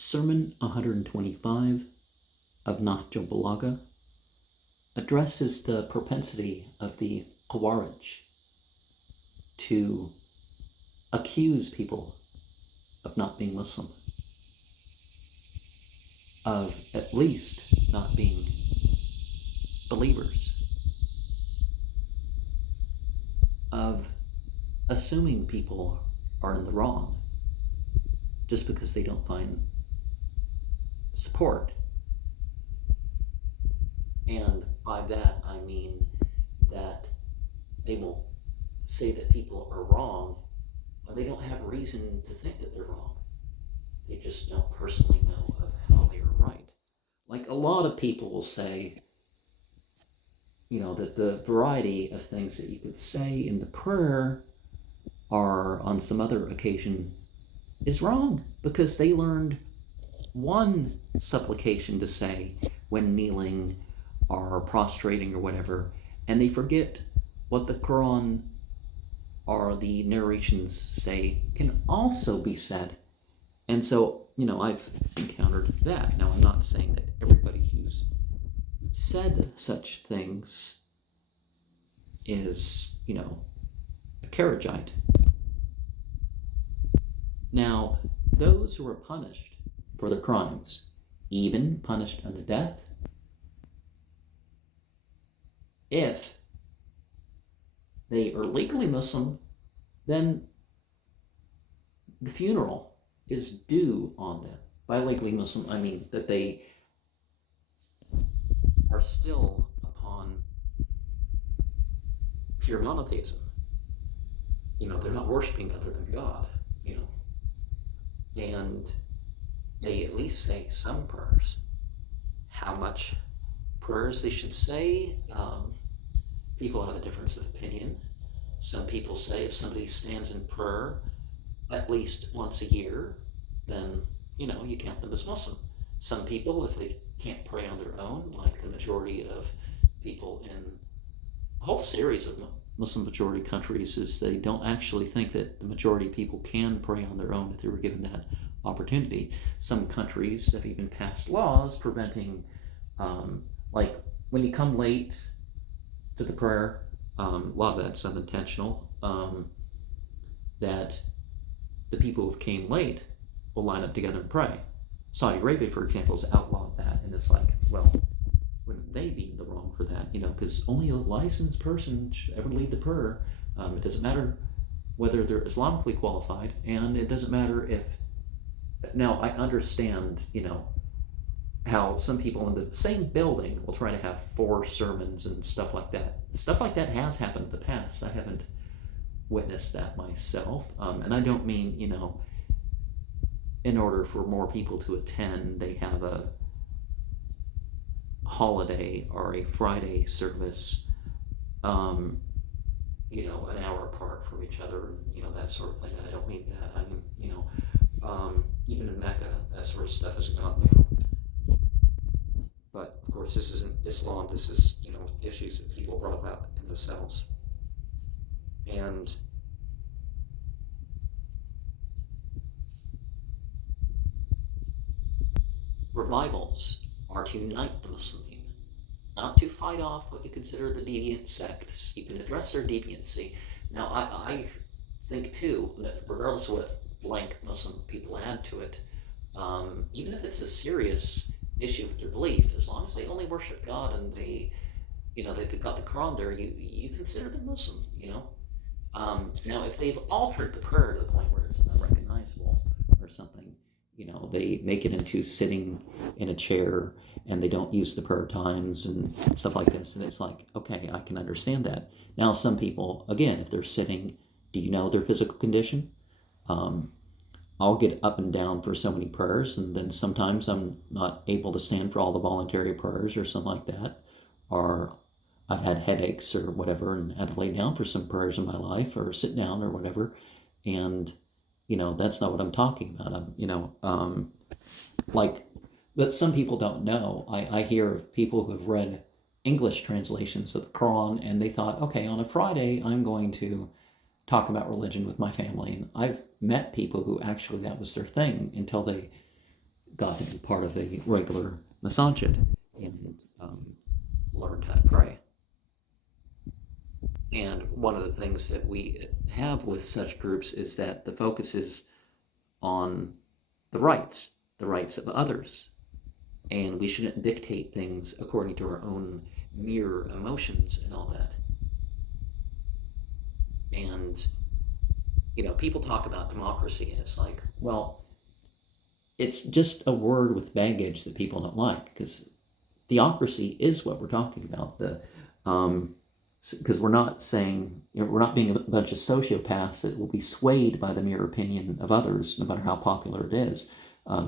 Sermon 125 of Nahjul Balagah addresses the propensity of the Khawarij to accuse people of not being Muslim, of at least not being believers, of assuming people are in the wrong just because they don't find support. And by that I mean that they will say that people are wrong when they don't have reason to think that they're wrong. They just don't personally know of how they are right. Like a lot of people will say, that the variety of things that you could say in the prayer are on some other occasion is wrong because they learned one supplication to say when kneeling or prostrating or whatever, and they forget what the Quran or the narrations say can also be said. And so, I've encountered that. Now, I'm not saying that everybody who's said such things is, a Kharijite. Now, those who are punished for their crimes, even punished unto death, if they are legally Muslim, then the funeral is due on them. By legally Muslim, I mean that they are still upon pure monotheism. They're not worshiping other than God, and they at least say some prayers. How much prayers they should say, people have a difference of opinion. Some people say if somebody stands in prayer at least once a year, then, you count them as Muslim. Some people, if they can't pray on their own, like the majority of people in a whole series of Muslim majority countries, is they don't actually think that the majority of people can pray on their own if they were given that opportunity. Some countries have even passed laws preventing, like when you come late to the prayer, a lot of that's unintentional, that the people who came late will line up together and pray. Saudi Arabia, for example, has outlawed that, and it's like, well, wouldn't they be in the wrong for that? Because only a licensed person should ever lead the prayer. It doesn't matter whether they're Islamically qualified, and it doesn't matter if. Now, I understand, how some people in the same building will try to have 4 sermons and stuff like that. Stuff like that has happened in the past. I haven't witnessed that myself, and I don't mean, in order for more people to attend, they have a holiday or a Friday service, an hour apart from each other, that sort of thing. I don't mean that. I mean, even in Mecca, that sort of stuff has gone down. But of course, this isn't Islam. This is, issues that people brought about in themselves. And revivals are to unite the Muslim, not to fight off what you consider the deviant sects. You can address their deviancy. Now, I think too that regardless of what blank Muslim people add to it, even if it's a serious issue with their belief, as long as they only worship God and they've got the Quran there, you consider them Muslim. Now, if they've altered the prayer to the point where it's unrecognizable or something, they make it into sitting in a chair and they don't use the prayer times and stuff like this, and it's like, okay, I can understand that. Now, some people, again, if they're sitting, do you know their physical condition? I'll get up and down for so many prayers, and then sometimes I'm not able to stand for all the voluntary prayers or something like that, or I've had headaches or whatever and had to lay down for some prayers in my life or sit down or whatever, and that's not what I'm talking about. But some people don't know. I hear of people who have read English translations of the Quran, and they thought, okay, on a Friday I'm going to talk about religion with my family. And I've met people who actually that was their thing until they got to be part of a regular masajid and learned how to pray. And one of the things that we have with such groups is that the focus is on the rights of others. And we shouldn't dictate things according to our own mere emotions and all that. And, people talk about democracy, and it's like, well, it's just a word with baggage that people don't like, because theocracy is what we're talking about. Because we're not saying, we're not being a bunch of sociopaths that will be swayed by the mere opinion of others, no matter how popular it is.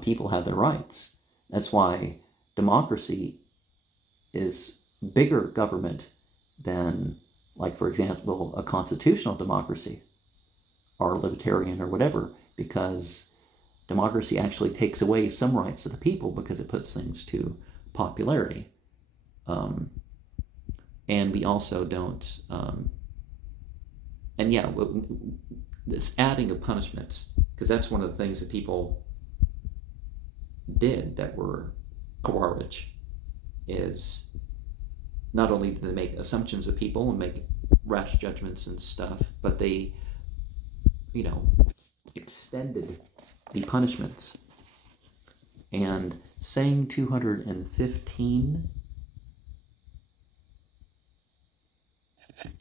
People have their rights. That's why democracy is bigger government than, like, for example, a constitutional democracy or libertarian or whatever, because democracy actually takes away some rights of the people because it puts things to popularity. And we also don't, this adding of punishments, because that's one of the things that people did that were Khawarij, is not only did they make assumptions of people and make rash judgments and stuff, but they, extended the punishments. And saying 215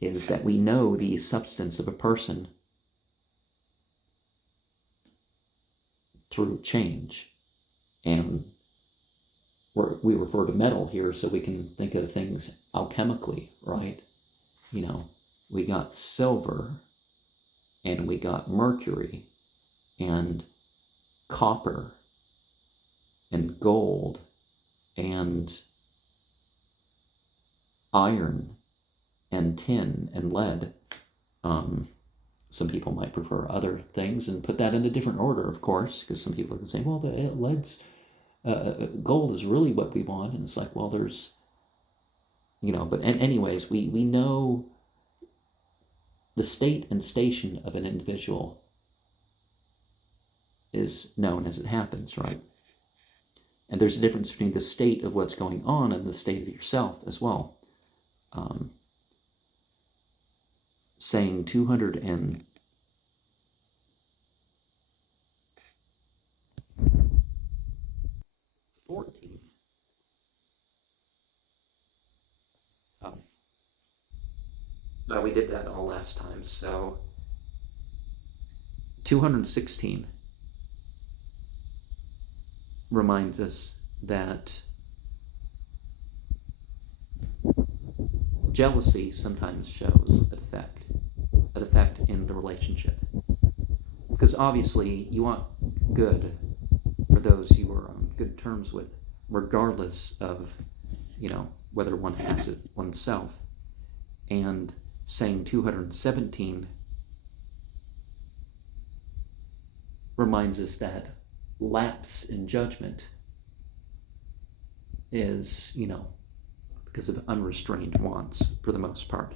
is that we know the substance of a person through change. And we refer to metal here so we can think of things alchemically, right? We got silver, and we got mercury, and copper, and gold, and iron, and tin, and lead. Some people might prefer other things and put that in a different order, of course, because some people are going to say, well, the lead's gold is really what we want. And it's like, well, there's, but anyways, we know the state and station of an individual is known as it happens, right? And there's a difference between the state of what's going on and the state of yourself as well. Saying 214 Well, we did that all last time, so 216 reminds us that jealousy sometimes shows a defect in the relationship. Because obviously you want good for those you are on good terms with, regardless of, whether one has it oneself. And saying 217 reminds us that lapse in judgment is, because of unrestrained wants for the most part.